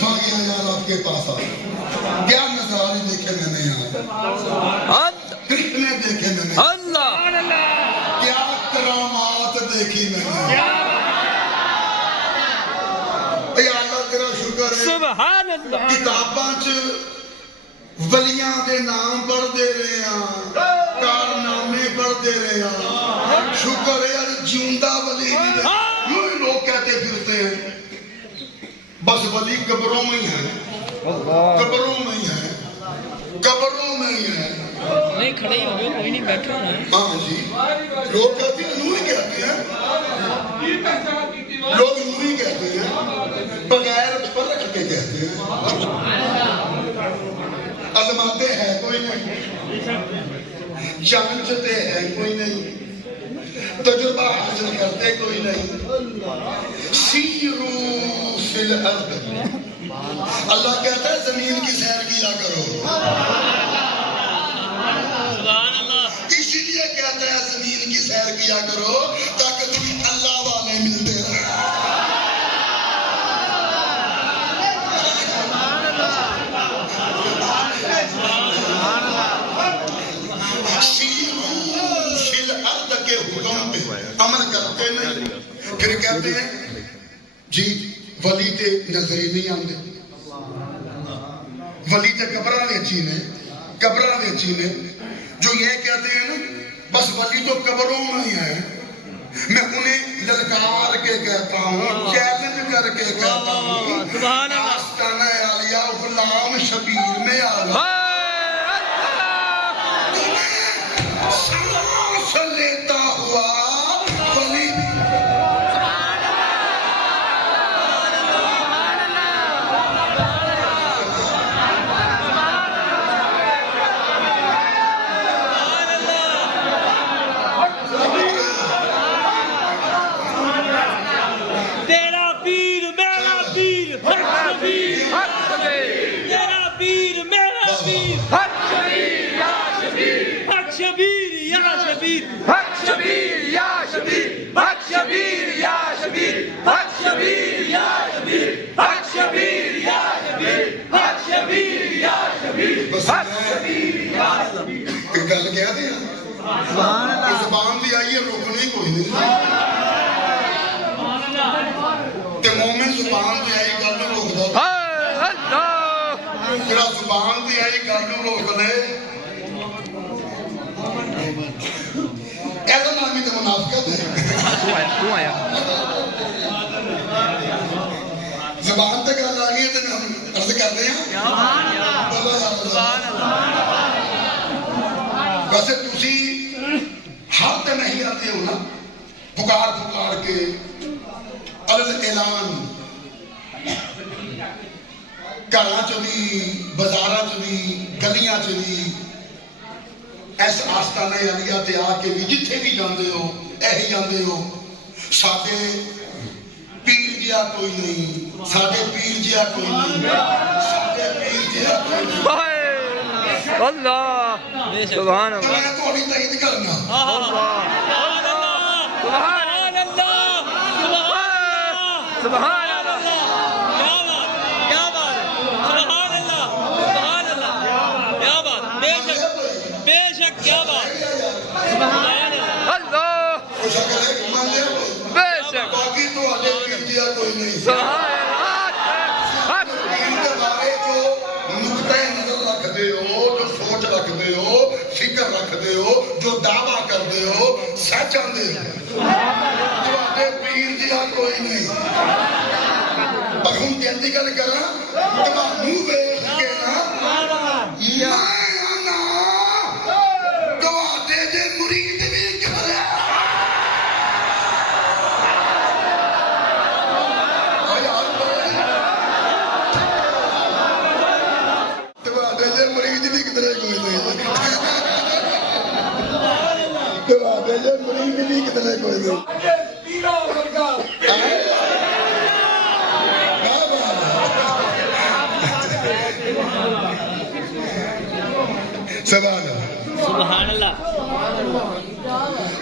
آ گیا یار آپ کے پاس کیا نظارے دیکھے میں نے یہاں کتنے دیکھے میں نے کیا کرامات دیکھی میں نے اے اللہ تیرا شکر ہے سبحان اللہ کتاباں ولیاں دے نام پڑھ دے رہے ہیں کارنامے پڑھ دے رہے ہیں شکر ہے یار جیوندہ ولی یوں ہی لوگ کہتے پھرتے ہیں بس ولی قبروں میں ہی ہے قبروں میں ہی ہے قبروں میں ہی ہے نہیں کھڑے ہی ہو گئے کوئی نہیں بیٹھے ہونا ہے ہاں جی لوگ کہتے ہیں یوں ہی کہتے ہیں لوگ یوں ہی کہتے ہیں بغیر پرکھ کے کہتے ہیں آزماتے ہیں کوئی نہیں جانچتے ہیں کوئی نہیں تجربہ حاصل کرتے کوئی نہیں سیرو فی الارض اللہ کہتا ہے زمین کی سیر کیا کرو اسی لیے کہتا ہے زمین کی سیر کیا کرو تاکہ تمہیں اللہ والے ملتے رہے عمل کرتے نہیں پھر کہتے ہیں جی ولی تے نظری نہیں آندے ولی تے قبرہ دے چینے قبرہ دے چینے جو یہ کہتے ہیں نا بس ولی تو قبروں میں ہی ہے میں انہیں للکار کے کہتا ہوں چیلنج کر کے کہتا ہوں آستانہ عالیہ غلام شبیر میں آگا سانس لیتا ہوا گل کہہ دیا زبان دی آئی ہے روکنے کوئی نہیں تے مومن زبان دی آئی گل نوں روک دو جڑا زبان دی آئی گل نوں روک لے ایسا نام ہی تو منافقت ہے زبان تے گل آ گئی تے ہم عرض کرتے ہیں ویسے تسی ہر تے نہیں آتے ہو نا پکار پکار کے اعلان گھراں چ بھی بازاراں چ بھی گلیاں چ بھی ایس آستانہ عالیہ تے آ کے بھی جتھے بھی جاندے ہو ایہی جاندے ہو ساڈے پیر جیا کوئی نہیں ساڈے پیر جیا کوئی نہیں ساڈے پیر جیا کوئی نہیں اللہ سبحان اللہ میں تھوڑی تائید کرنا سبحان اللہ سبحان اللہ کیا بات سبحان اللہ سبحان اللہ کیا بات بے شک کیا بات سبحان اللہ بے شک باقی تو آجے پیر دیا کوئی نہیں سبحان ان کے بارے جو نقطۂ نظر رکھ دے ہو جو سوچ رکھ دے ہو فکر رکھ دے ہو جو دعویٰ کر دے ہو سچ آندے ہو جو آجے پیر دیا کوئی نہیں پر ہم کہتی گل کرا تمہیں منہ بیخ کے نا میں آنا تو آتے جے مرید بھی کرے مرید بھی کتنے کوئی نہیں مرید بھی کتنے کوئی نہیں سبحان اللہ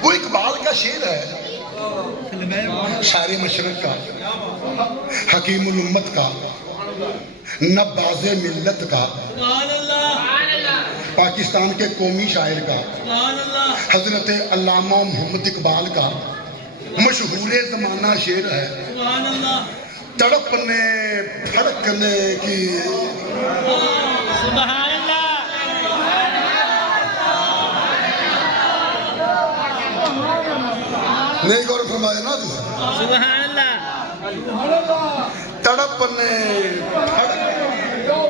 وہ اقبال کا شعر ہے شاعر مشرق کا حکیم الامت کا نہ باز ملت کا، سبحان اللہ پاکستان کے قومی شاعر کا، سبحان اللہ حضرت علامہ محمد اقبال کا مشہور زمانہ شعر ہے، سبحان اللہ تڑپنے پھڑکنے کی سبحان اللہ نہیں غور فرمایا نا جی؟ سبحان اللہ تڑپنے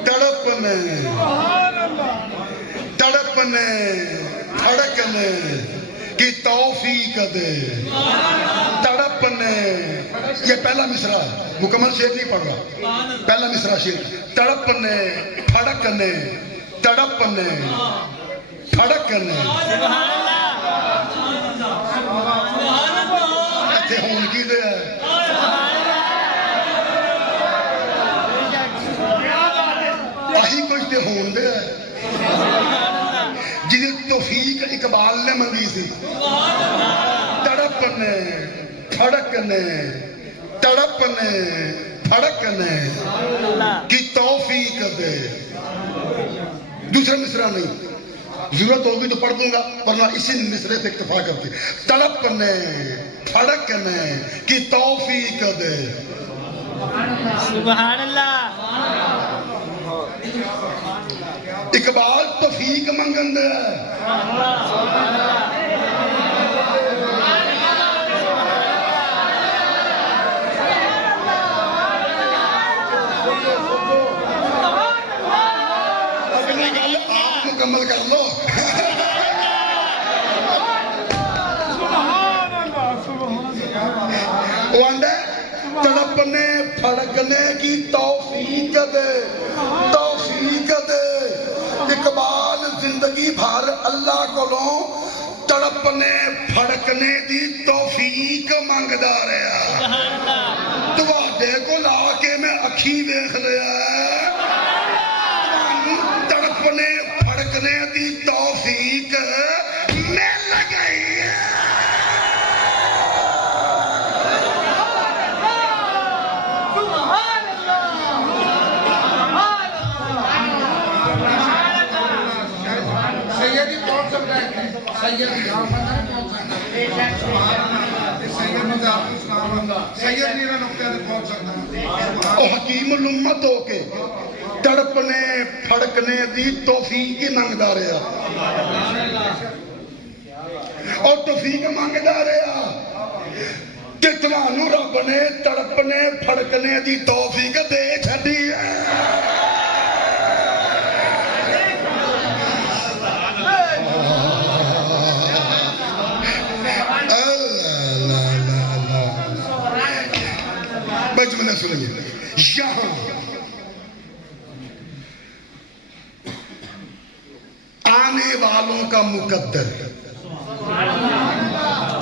تڑپنے تڑپنے پھڑکنے کی توفیق دے، تڑپنے، یہ پہلا مصرع ہے، مکمل شعر نہیں پڑھ رہا، پہلا مصرع شعر، تڑپنے پھڑکنے تڑپنے پھڑکنے سبحان اللہ اتھے ہون کی دے ہے آہی کچھ تے ہون دے ہے جنہیں توفیق اقبال نے منگی تھی، تڑپنے پھڑکنے تڑپنے پھڑکنے کی توفیق دے۔ دوسرا مصرع نہیں، ضرورت ہوگی تو پڑھ دوں گا ورنہ اسی مصرع سے اکتفا کرتی، تڑپنے پھڑکنے کی توفیق دے۔ سبحان اللہ اقبال توفیق منگن دے اپنی گل آپ مکمل کر لو۔ تڑپنے پھڑکنے کی توفیق دے، توفیق دے۔ اقبال زندگی بھر اللہ کولوں تڑپنے پھڑکنے دی توفیق منگدا رہا، تواڈے کول آ کے میں اکھی ویکھ لیا تڑپنے پھڑکنے دی توفیق مل گئی ہے۔ حکیم الامت ہو کے تڑپنے پھڑکنے دی توفیق ہی منگدا رہا، اور توفیق منگدا رہا کہ تمہانوں رب نے تڑپنے پھڑکنے دی توفیق دے چھڈی ہے۔ بجملہ سنیے، یہاں آنے والوں کا مقدر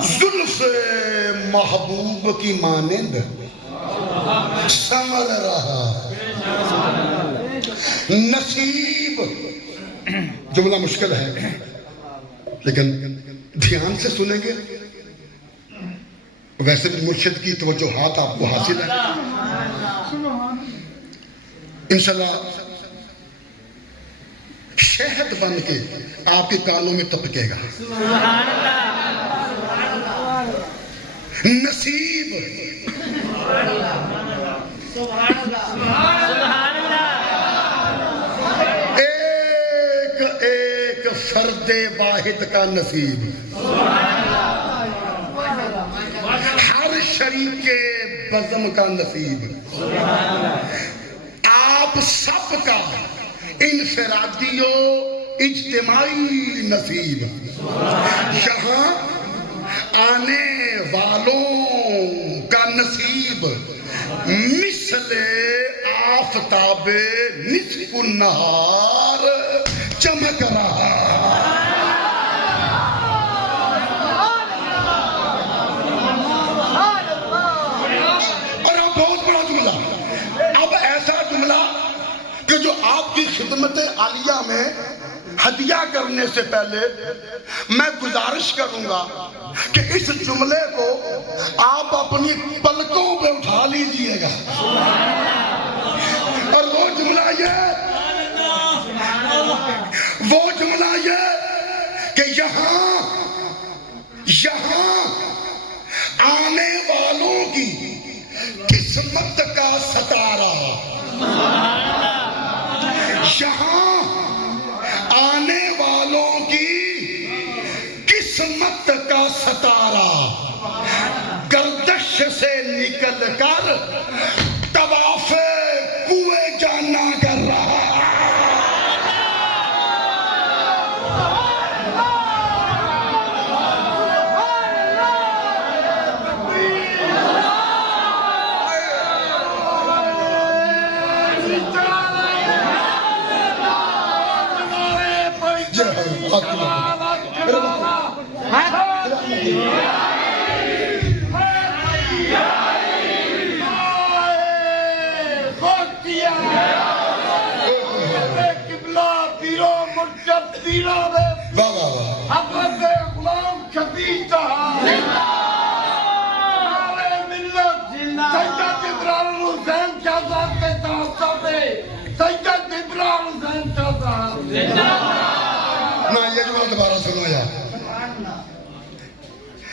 زلف محبوب کی مانند سنور رہا، نصیب، جملہ مشکل ہے لیکن دھیان سے سنیں گے، ویسے بھی مرشد کی توجہات آپ کو حاصل ہے، انشاءاللہ شہد بن کے آپ کے کانوں میں ٹپکے گا۔ نصیب، ایک ایک فرد واحد کا نصیب، ہر شریک بزم کا نصیب، آپ سب کا انفرادی و اجتماعی نصیب، یہاں آنے والوں کا نصیب مثل آفتاب نصف النہار چمک رہا۔ اور اب بہت بڑا جملہ، اب ایسا جملہ کہ جو آپ کی خدمت عالیہ میں ہدیہ کرنے سے پہلے میں گزارش کروں گا کہ اس جملے کو آپ اپنی پلکوں پہ اٹھا لیجئے گا، اور وہ جملہ یہ کہ یہاں آنے والوں کی قسمت کا ستارہ، یہاں آنے والوں کی قسمت کا ستارہ گردش سے نکل کر طواف کوئے جانا کر رہا ہے۔ یہ جملہ دوبارہ سنو یار،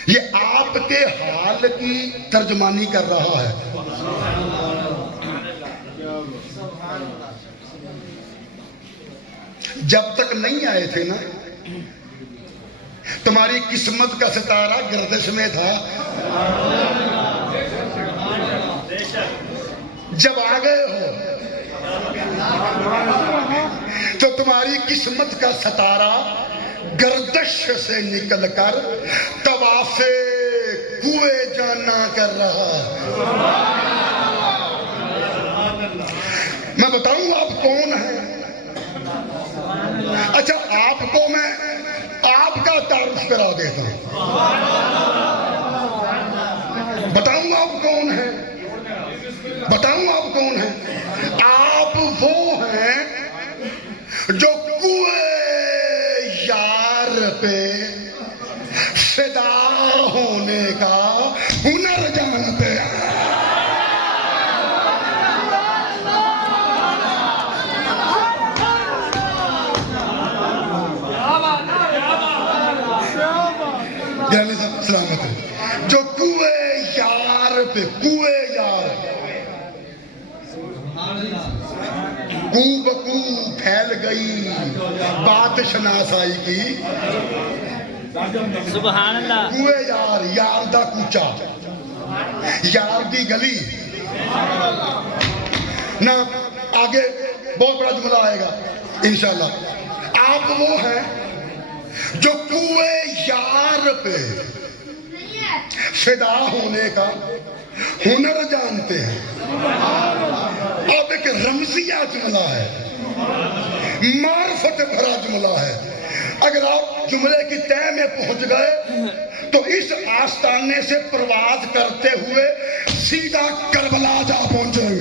یہ آپ کے حال کی ترجمانی کر رہا ہے۔ جب تک نہیں آئے تھے نا تمہاری قسمت کا ستارہ گردش میں تھا، جب آ گئے ہو تو تمہاری قسمت کا ستارہ گردش سے نکل کر طواف کوئے جانا کر رہا۔ میں بتاؤں آپ کون ہیں؟ اچھا آپ کو میں آپ کا تعارف کرا دیتا ہوں، بتاؤں آپ کون ہیں؟ بتاؤں آپ کون ہیں؟ آپ وہ ہیں جو کوئے یار پہ فدا ہونے کا ہنر جانتے ہیں۔ یعنی سب سلامت ہے جو کوئے یار پہ، کوئے یار کو بکو پھیل گئی بات شناسائی کی، سبحان اللہ۔ کوئے یار، یار دا کوچا، یار دی گلی نا، آگے بہت بڑا جملہ آئے گا انشاءاللہ۔ آپ وہ ہیں جو کوئے یار پہ فدا ہونے کا ہنر جانتے ہیں۔ اب ایک رمزیہ جملہ ہے، معرفت بھرا جملہ ہے۔ اگر آپ جملے کی تہ میں پہنچ گئے تو اس آستانے سے پرواز کرتے ہوئے سیدھا کربلا جا پہنچیں گے۔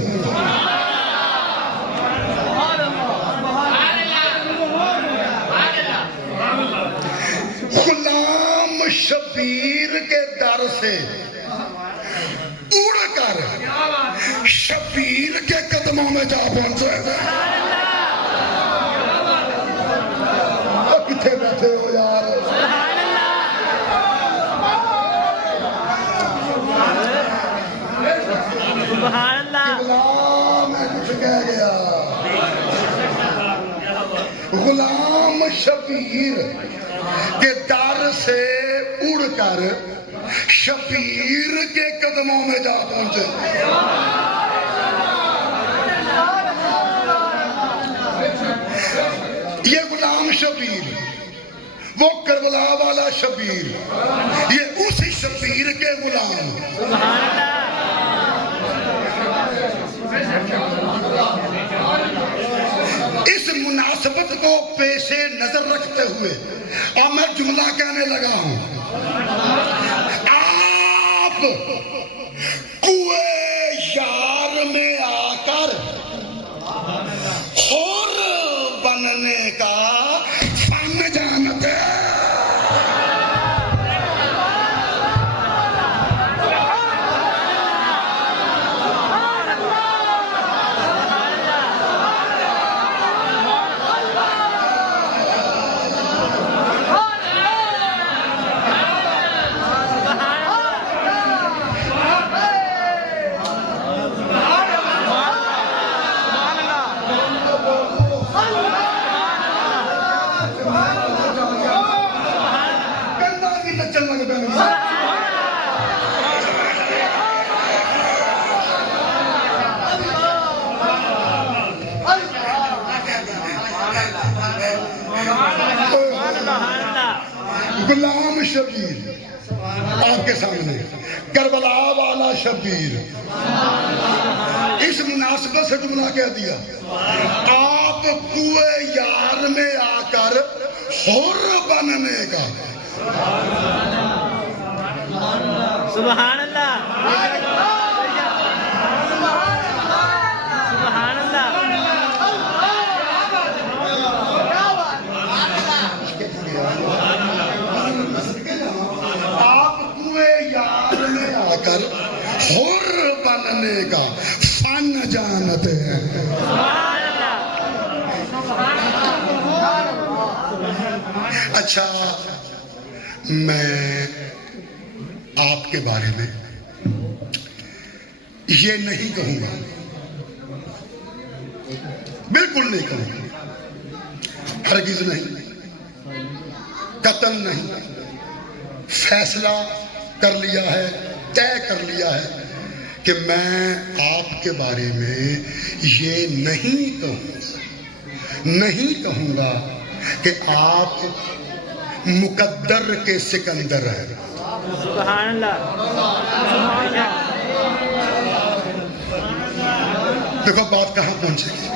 غلام شبیر کے در سے اڑ کر شبیر کے قدموں میں جا پہنچے۔ کتنے بیٹھے ہو یار؟ سبحان اللہ۔ غلام کچھ کہہ گیا، غلام شبیر کے در سے اڑ کر شبیر کے قدموں میں جا پہنچے۔ یہ غلام شبیر، وہ کربلا والا شبیر، یہ اسی شبیر کے غلام۔ اس مناسبت کو پیش نظر رکھتے ہوئے اب میں جملہ کہنے لگا ہوں۔ آپ کوئے یار میں آ کر حور بننے کا فن جانتے ہیں۔ پہ غلام شبیر آپ کے سامنے کربلا والا شبیر اس مناسبت سے جملہ کہہ دیا آپ کوئے یار میں آ کر حر بننے کا سبحان اللہ سبحان اللہ آپ کوئے یار میں آ کر حر بننے کا فن جانتے ہیں اچھا میں آپ کے بارے میں یہ نہیں کہوں گا بالکل نہیں کہوں گا ہرگز نہیں قطعاً نہیں فیصلہ کر لیا ہے طے کر لیا ہے کہ میں آپ کے بارے میں یہ نہیں کہوں گا کہ آپ مقدر کے سکندر ہیں سبحان اللہ دیکھو بات کہاں پہنچے گی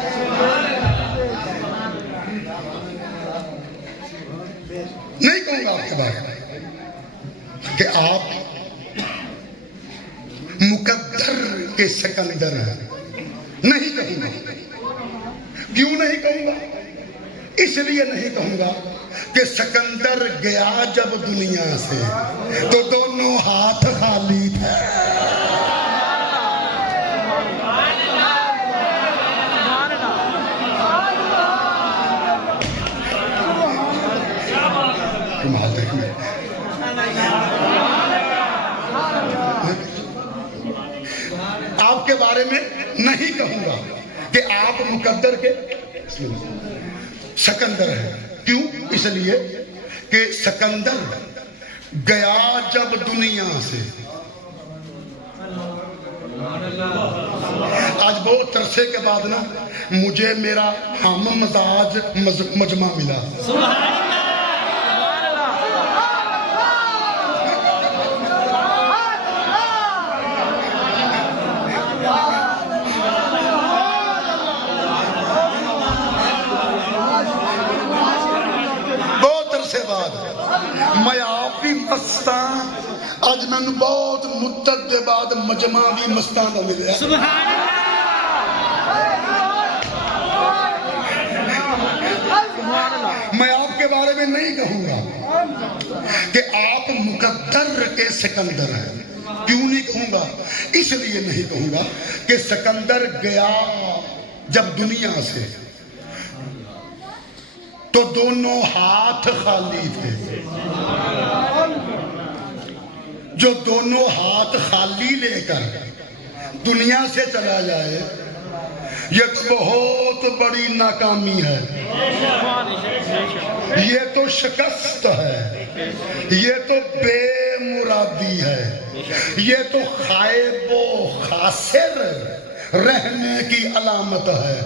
نہیں کہوں گا آپ کے بارے میں کہ آپ مقدر کے سکندر ہیں نہیں کہوں گا کیوں نہیں کہوں گا اس لیے نہیں کہوں گا کہ سکندر گیا جب دنیا سے تو دونوں ہاتھ خالی تھے آپ کے بارے میں نہیں کہوں گا کہ آپ مقدر کے سکندر ہیں کیوں اس لیے کہ سکندر گیا جب دنیا سے آج بہت عرصے کے بعد نا مجھے میرا ہم مزاج مجمع ملا میں آپ بھی مستان آج میں نے بہت مدت کے بعد مجمع بھی مستان کا ملے سبحان اللہ میں آپ کے بارے میں نہیں کہوں گا کہ آپ مقدر کے سکندر ہیں کیوں نہیں کہوں گا اس لیے نہیں کہوں گا کہ سکندر گیا جب دنیا سے تو دونوں ہاتھ خالی تھے جو دونوں ہاتھ خالی لے کر دنیا سے چلا جائے یہ بہت بڑی ناکامی ہے یہ تو شکست ہے یہ تو بے مرادی ہے یہ تو خائب و خاسر رہنے کی علامت ہے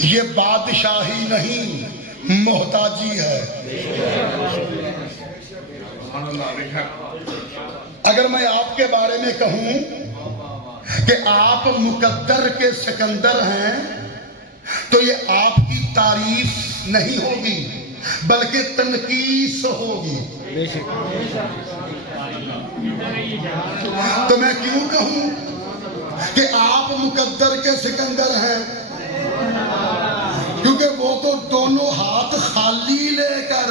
یہ بادشاہی نہیں محتاجی ہے اگر میں آپ کے بارے میں کہوں کہ آپ مقدر کے سکندر ہیں تو یہ آپ کی تعریف نہیں ہوگی بلکہ تنقیص ہوگی تو میں کیوں کہوں کہ آپ مقدر کے سکندر ہیں کیونکہ وہ تو دونوں ہاتھ خالی لے کر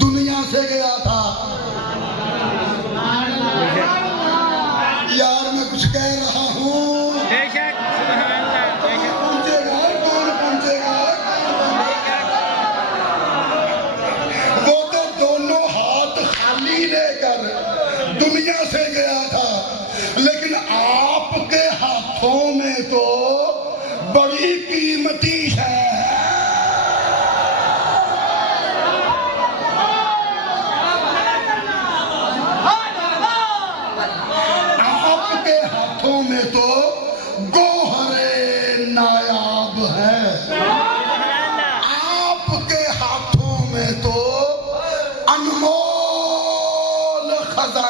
دنیا سے گیا تھا یار میں کچھ کہہ رہا ہوں پہنچے گا کون پہنچے گا وہ تو دونوں ہاتھ خالی لے کر دنیا سے گیا تھا لیکن آپ کے ہاتھوں میں تو بڑی قیمتی ہے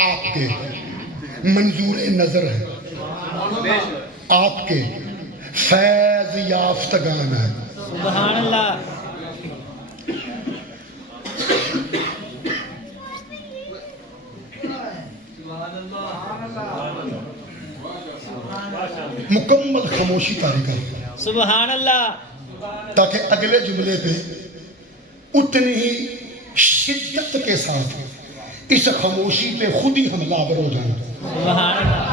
آپ کے منظور نظر ہیں، آپ کے فیض یافتگان ہیں۔ سبحان اللہ مکمل خاموشی طاری کر سبحان اللہ تاکہ اگلے جملے پہ اتنی ہی شدت کے ساتھ اس خاموشی پہ خود ہی حملہ آور ہو جائیں۔ سبحان اللہ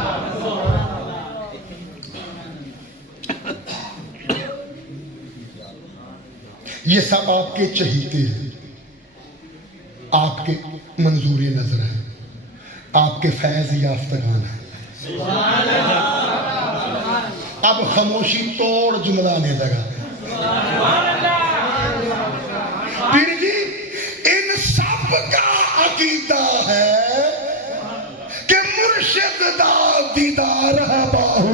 یہ سب آپ کے چہیتے ہیں، آپ کے منظور نظر ہیں، آپ کے فیض یافتگان ہیں۔ اب خاموشی توڑ جملہ آنے لگا۔ پھر جی ان سب کا عقیدہ ہے کہ مرشد دا دیدار ہے باہو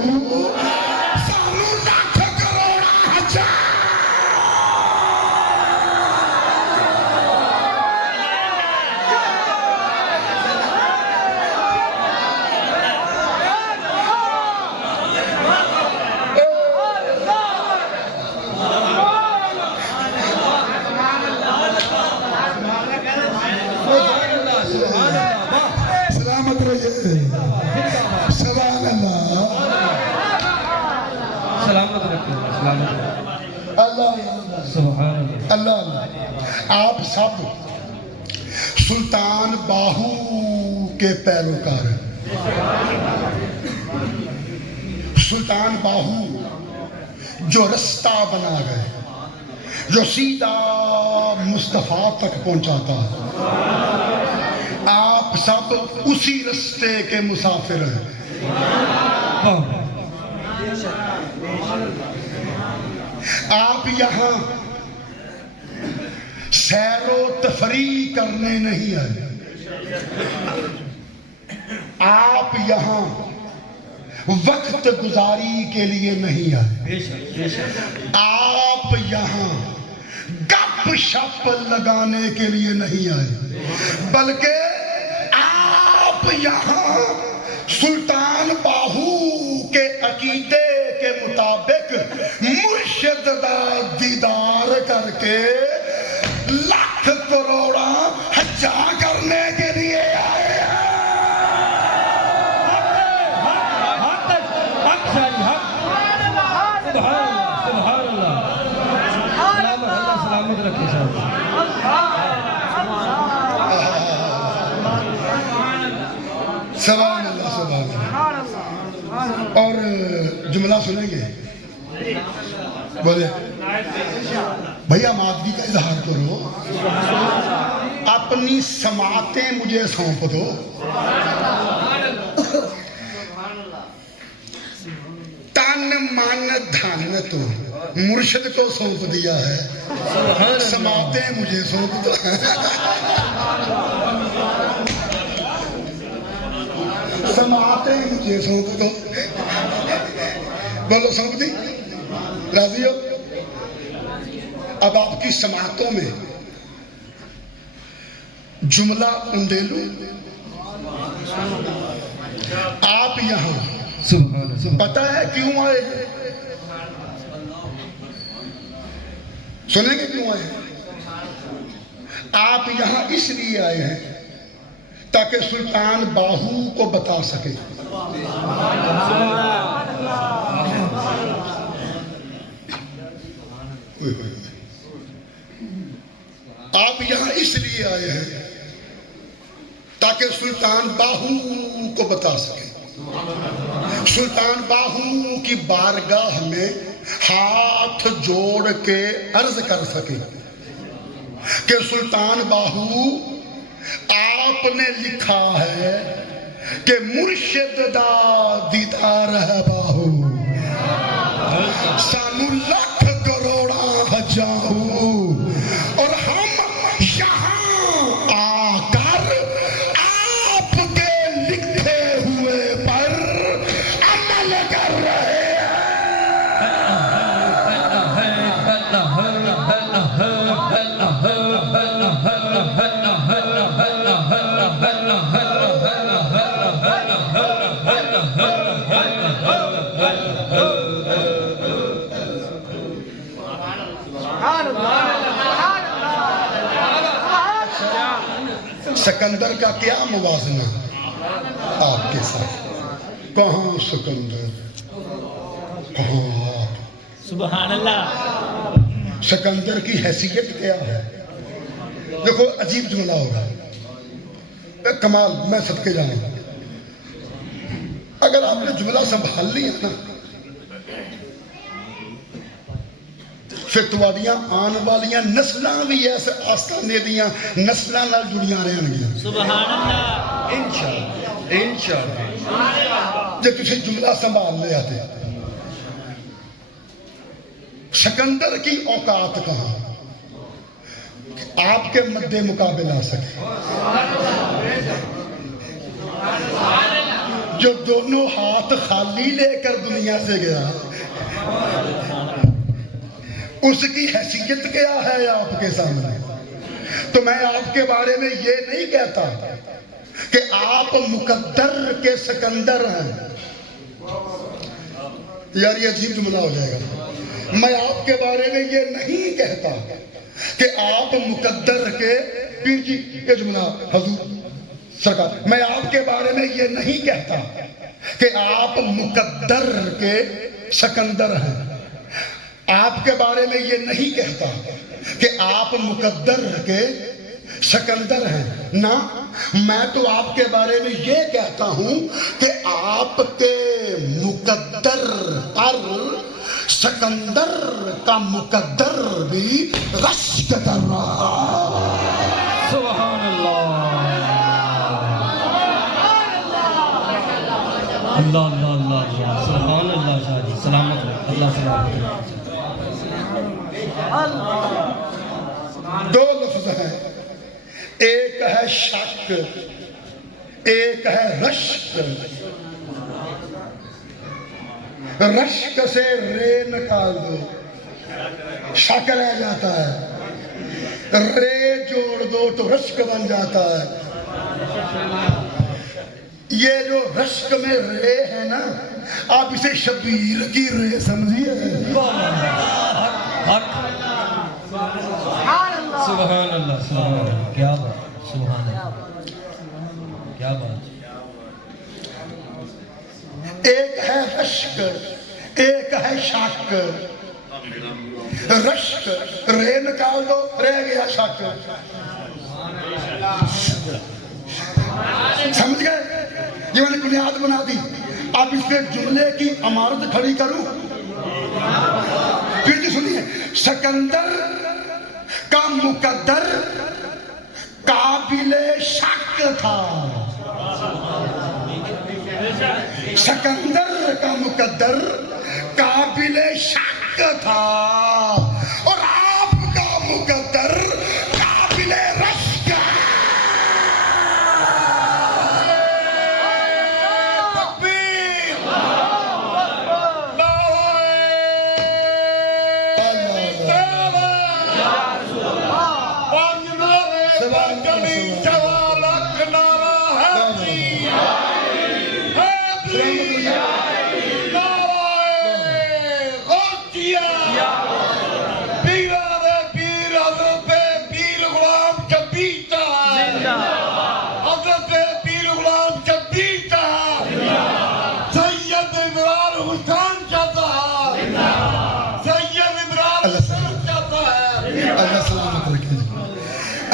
سانو لاکھ کروڑا ہزار۔ سلامت رہیے، سبحان اللہ، سلامت رکھیں، سلامت رکھیں، اللہ سبحان اللہ۔ اللہ۔ آپ سب سلطان باہو کے پیروکار ہیں۔ سلطان باہو جو رستہ بنا گئے، جو سیدھا مصطفیٰ تک پہنچاتا ہے، آپ سب اسی رستے کے مسافر ہیں۔ آپ یہاں سیر و تفریح کرنے نہیں آئے، آپ یہاں وقت گزاری کے لیے نہیں آئے، آپ یہاں گپ شپ لگانے کے لیے نہیں آئے، بلکہ آپ یہاں سلطان باہو کے عقیدے کے مطابق مرشد دا دیدار کر کے لاکھ کروڑا حجا کرنے کے لیے آئے ہیں۔ سلامت رکھیں صاحب۔ سبحان اللہ، سبحان اللہ۔ اور جملہ سنیں گے؟ بولے بھیا مادگی کا اظہار کرو، اپنی سماعتیں مجھے سونپ دو۔ تن من دھن تو مرشد کو سونپ دیا ہے، سماعتیں مجھے سونپ دو۔ سماعتیں مجھے سونپ دو۔ بولو سونپ دی؟ راضی ہو؟ اب آپ کی سماعتوں میں جملہ اندیلو، آپ یہاں پتہ ہے کیوں آئے ہیں؟ سنیں گے کیوں آئے ہیں؟ آپ یہاں اس لیے آئے ہیں تاکہ سلطان باہو کو بتا سکے۔ آپ یہاں اس لیے آئے ہیں تاکہ سلطان باہو کو بتا سکے، سلطان باہو کی بارگاہ میں ہاتھ جوڑ کے عرض کر سکے کہ سلطان باہو آپ نے لکھا ہے کہ مرشد دا دیدار ہے باہو سانو لاکھ کروڑا حجاؤ، اور ہم یہاں آ کر آپ کے لکھے ہوئے پر عمل کر رہے سکندر کا کیا موازنہ آپ کے ساتھ؟ کہاں سکندر، کہاں آپ؟ سبحان اللہ. سکندر کی حیثیت کیا ہے؟ دیکھو عجیب جملہ ہوگا، کمال، میں صدقے جاؤں، اگر آپ نے جملہ سنبھال لیا نا پھر تواڈیاں آن والیاں نسلاں بھی ایسے آستانے دیاں نسلاں نال جڑیاں رہن گیاں. سبحان اللہ. انشاءاللہ انشاءاللہ. جب تسی جملہ سنبھال لیا تھے. سکندر کی اوقات کہاں کہ آپ کے مد مقابل آ سکے، جو دونوں ہاتھ خالی لے کر دنیا سے گیا، اس کی حیثیت کیا ہے آپ کے سامنے؟ تو میں آپ کے بارے میں یہ نہیں کہتا کہ آپ مقدر کے سکندر ہیں. یار یہ عجیب جملہ ہو جائے گا. میں آپ کے بارے میں یہ نہیں کہتا کہ آپ مقدر کے، پیر جی یہ جملہ حضور سرکار، میں آپ کے بارے میں یہ نہیں کہتا کہ آپ مقدر کے سکندر ہیں. آپ کے بارے میں یہ نہیں کہتا کہ آپ مقدر کے سکندر ہیں. نہ، میں تو آپ کے بارے میں یہ کہتا ہوں کہ آپ کے مقدر پر سکندر کا مقدر بھی رشک کر رہا. سبحان اللہ. اللہ اللہ اللہ اللہ. سبحان اللہ. شاہ جی سلامت رہے. اللہ سلامت رہے. دو لفظ ہیں، ایک ہے شک، ایک ہے رشک. رشک سے رے نکال دو، شک رہ جاتا ہے. رے جوڑ دو تو رشک بن جاتا ہے. یہ جو رشک میں رے ہے نا، آپ اسے شبیر کی رے سمجھیے. سبحان اللہ. سبحان اللہ. کیا بات. سبحان اللہ. کیا بات. ایک ہے رشک، ایک ہے شک. رشک رے نکال دو، رہ گیا شک. سمجھ گئے؟ یہ میں نے بنیاد بنا دی. اب اس پہ جملے کی عمارت کھڑی کروں. پھر جی سنیے، سکندر کا مقدر قابل شک تھا. سکندر کا مقدر قابل شک تھا، اور آپ کا مقدر قابل رشک.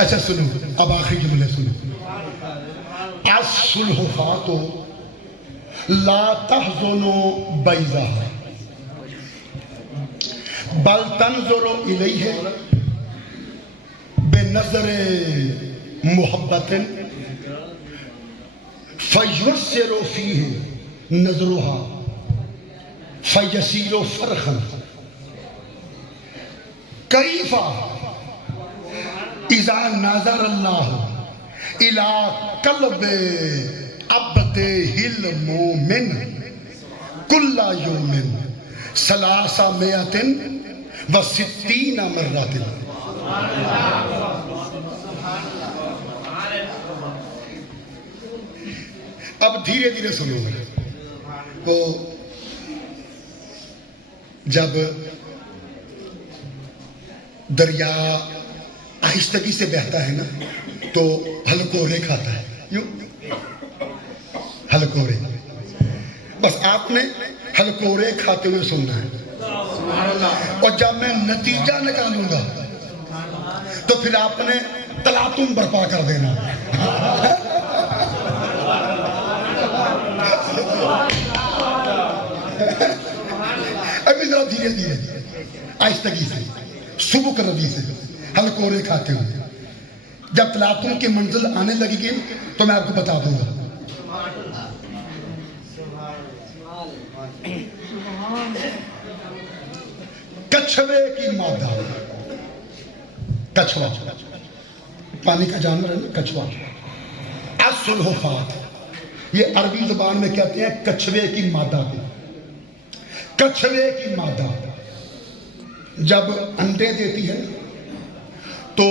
اچھا سنو، اب آخری جملے سنو. الصلح فاتو لا تحزنوا بیضا بل تنظروا الیہ بنظر محبت فیسر فیہ نظرها فیسیر فرخا. کیف اذا نظر اللہ الى قلب عبدہ المؤمن کل یوم 360 مرات. اب دھیرے دھیرے سنو. وہ جب دریا آہستگی سے بہتا ہے نا تو ہلکورے کھاتا ہے، یوں ہلکورے، بس آپ نے ہلکورے کھاتے ہوئے سننا ہے، اور جب میں نتیجہ نکالوں گا تو پھر آپ نے تلاطم برپا کر دینا۔ ابھی ذرا دھیرے دھیرے آہستگی سے، سبک روی سے، ہلکورے کھاتے ہوئے، جب تلاطم کی منزل آنے لگے گی تو میں آپ کو بتا دوں گا۔ کچھوے کی مادہ، کچھوا پانی کا جانور ہے نا، کچھوا، السلحفات، یہ عربی زبان میں کہتے ہیں کچھوے کی مادہ کو۔ کچھوے کی مادہ جب انڈے دیتی ہے تو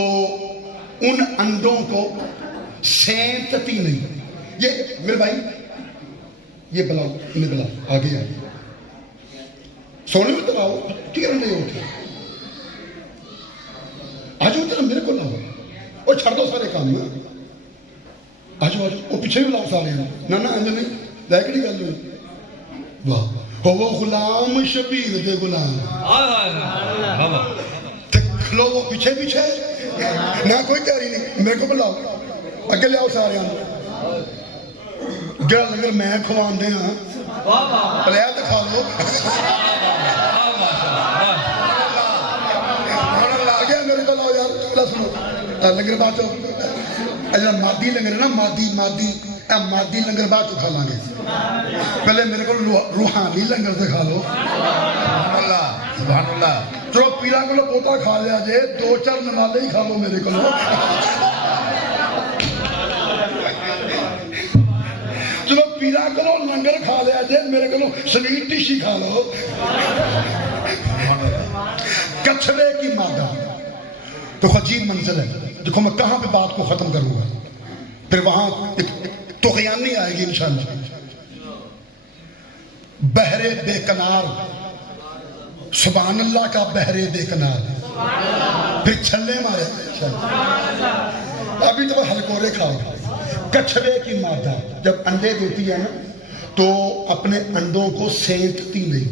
ان انڈوں کو سینتتی نہیں، یہ میرے بھائی یہ بلاؤ، انہیں بلاؤ، آگے آئے، سونے میں تلاؤ، ٹھیک ہے نہیں ہوتے، آج ہوتا میرے کو لاؤ، اور چھڑ دو سارے کام میں، آجو آجو، وہ پیچھے بھی لاؤ سارے ہیں، نہ انجھے نہیں، لیکڑی گل ہوئی، واہ، وہ غلام شبیر دے غلام، کھلو وہ پیچھے پیچھے، نہ کوئی تیاری نہیں، میرے کو بلاؤ، اگے لے آؤ سارے ہیں، جڑا لنگر میں کھوان دے ہاں، پلیا تو کھا لو، آگے میرے کو لاؤ یار، چکلا سنو، لنگر بات ہو، اجلا مادی لنگر ہے نا، مادی لنگر بعد تو کھا لیں گے، پہلے میرے کو روحانی لنگر سے کھا لو، سبحان اللہ، سبحان اللہ، چلو پیرا کو پوتا کھا لیا جے، دو چار نمالے ہی کھا لو میرے کو، چلو پیرا کو لنگر کھا لیا جے، میرے کو سویٹ ڈش ہی کھا لو۔ کچھوے کی مادہ تو عجیب منزل ہے، دیکھو میں کہاں پہ بات کو ختم کروں گا، پھر وہاں طغیانی آئے گی انشاءاللہ۔ بحر بے کنار، سبحان اللہ کا بحر بے کنار، پھر چھلے مارے، ابھی تو ہلکورے کھاؤ۔ کچھوے کی مادہ جب انڈے دیتی ہے نا تو اپنے انڈوں کو سینتتی نہیں،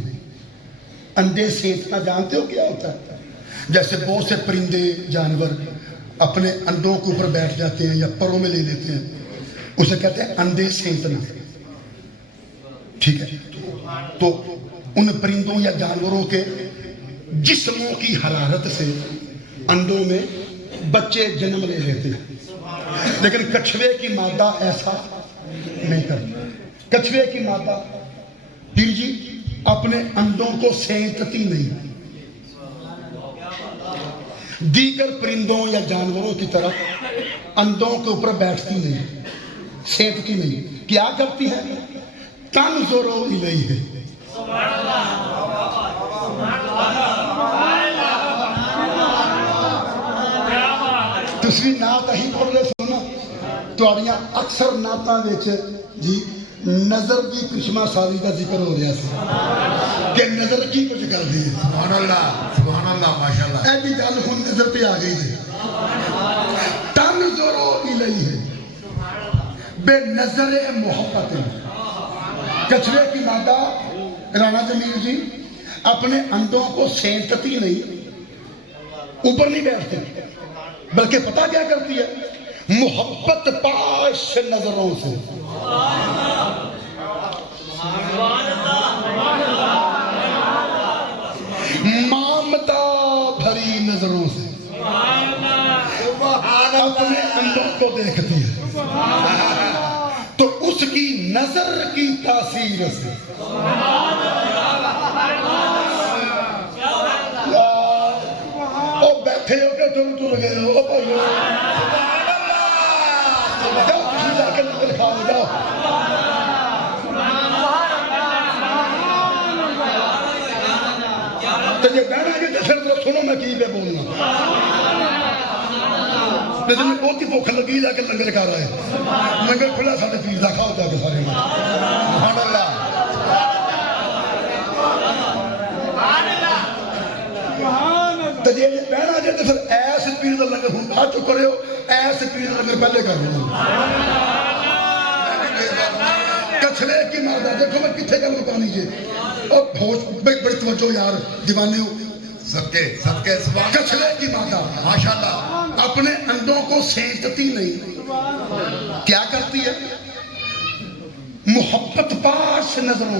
انڈے سینتنا جانتے ہو کیا ہوتا ہے؟ جیسے بہت سے پرندے جانور اپنے انڈوں کے اوپر بیٹھ جاتے ہیں یا پروں میں لے لیتے ہیں، اسے کہتے ہیں انڈے سینتنا، ٹھیک ہے؟ تو ان پرندوں یا جانوروں کے جسموں کی حرارت سے انڈوں میں بچے جنم لے لیتے ہیں، لیکن کچھوے کی مادہ ایسا نہیں کرتی۔ کچھوے کی مادہ پھر جی اپنے انڈوں کو سینتتی نہیں، دیگر پرندوں یا جانوروں کی طرح انڈوں کے اوپر بیٹھتی نہیں، سینتتی نہیں، کیا کرتی ہے؟ تنظر الیہ، تسوی نعت ہی پڑھ لے سونا تواڑیاں اکثر نعتاں وچ جی نظر کی کرشمہ سازی کا ذکر ہو رہا سی کہ نظر کی کچھ کر دی ہے، سبحان اللہ ماشاءاللہ، اے بھی گل ہن نظر پہ آ گئی ہے۔ تنظر الیہ بے نظر محبت، کچھوے کی مادہ رانا جمیل جی اپنے انڈوں کو سینتتی نہیں، اوپر نہیں بیٹھتے، بلکہ پتہ کیا کرتی ہے؟ محبت پاش نظروں سے، مامتا بھری نظروں سے اپنے انڈوں کو دیکھتی ہے، تو اس کی نظر کی تاثیر سے او بیٹھے ہو کے تم تو لگے ہو بھائیو، جاؤ کسی جا کے نظر کھا لے جاؤ، تو یہ گانا کہ پھر تو سنو میں کی پہ بولنا، لیکن بہت ہی بھوک لگی جا کے لنگر کھا رہا ہے، لنگر کھلا ساڑھے پیر دا کھاؤ جا کے سارے میں، سبحان اللہ، تو یہ بہنا جائے تو پھر ایس پیر دا لنگر ہوں ہاتھ کرے ہو ایسے پیر لگے پہلے کر رہا ہوں کچھلے کی مادہ دیکھو میں کتنے کا مکانی جے اور ہوش بڑی توجہ یار دیوانے ہو صدقے سبحان کچھلے کی مادہ ماشاءاللہ اپنے انڈوں کو سینچتی نہیں کیا کرتی ہے محبت پاس نظروں